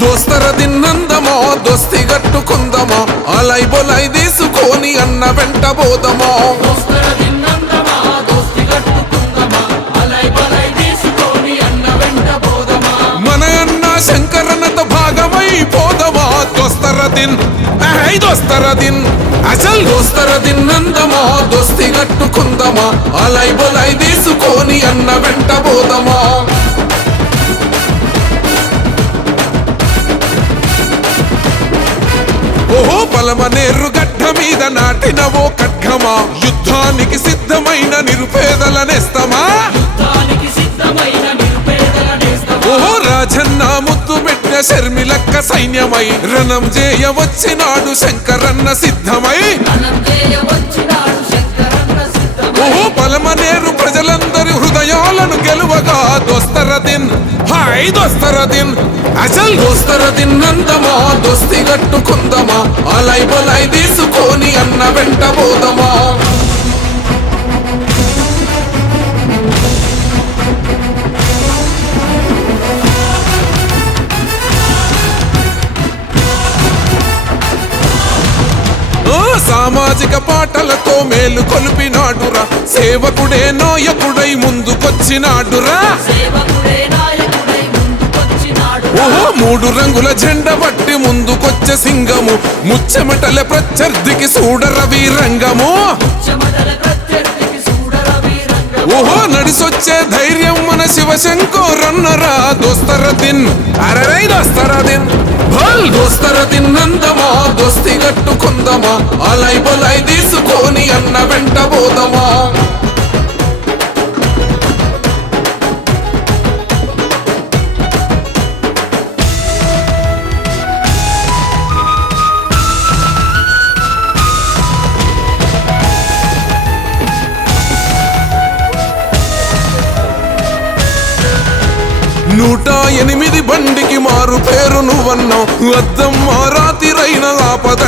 దోస్తర దిన్నందమో దోస్తి గట్టుకుందమో అలై బొలై తీసుకొని అన్న వెంట పోదమా మన అన్న శంకరన్నత భాగమై పోదమా. దోస్తర దిన్ దోస్తర దిన్ అసలు దోస్తర దిన్నందమో దోస్తి గట్టుకుందమా అలై బొలై తీసుకొని అన్న వెంట బోదమా. పలమనేరు గడ్డ మీద నాటిన ఓ ఖడ్గమా? యుద్ధానికి సిద్ధమైన నిరుపేదల నేస్తమా? ఓహో రాజన్న ముద్దు పెట్టిన శర్మిలక్క సైన్యమై రణం చేయ వచ్చినాడు శంకరన్న సిద్ధమై. ఓహో పలమనేరు ప్రజలందరి హృదయాలను గెలువగా దోస్తర దిన్. హాయ్ దోస్తర దిన్ అసలు దోస్తర దిన్నందమా దోస్తి కట్టుకుందమా అలై బొలై తీసుకొని అన్న వెంట పోదమా? సామాజిక పాటలతో మేలు కొలిపినాడురా. సేవకుడే నాయకుడై ముందుకొచ్చినాడురా. సేవకుడే మూడు రంగుల జెండ పట్టి ముందుకొచ్చే సింగము. ముచ్చెమటల ప్రత్యర్థికి చూడర వీరంగము ఓహో నడిసొచ్చే ధైర్యం మన శివశంకరన్నరా. దోస్తర దిన్ అరరై దోస్తర దిన్ భల్ దోస్తర దిన్నందమా దోస్తి గట్టుకుందమా అలై బొలై తీసుకొని అన్న వెంట పోదమా నూట ఎనిమిది బండికి మారు పేరు నువ్వన్నావు. అద్దం మారాతిరైన ఆపద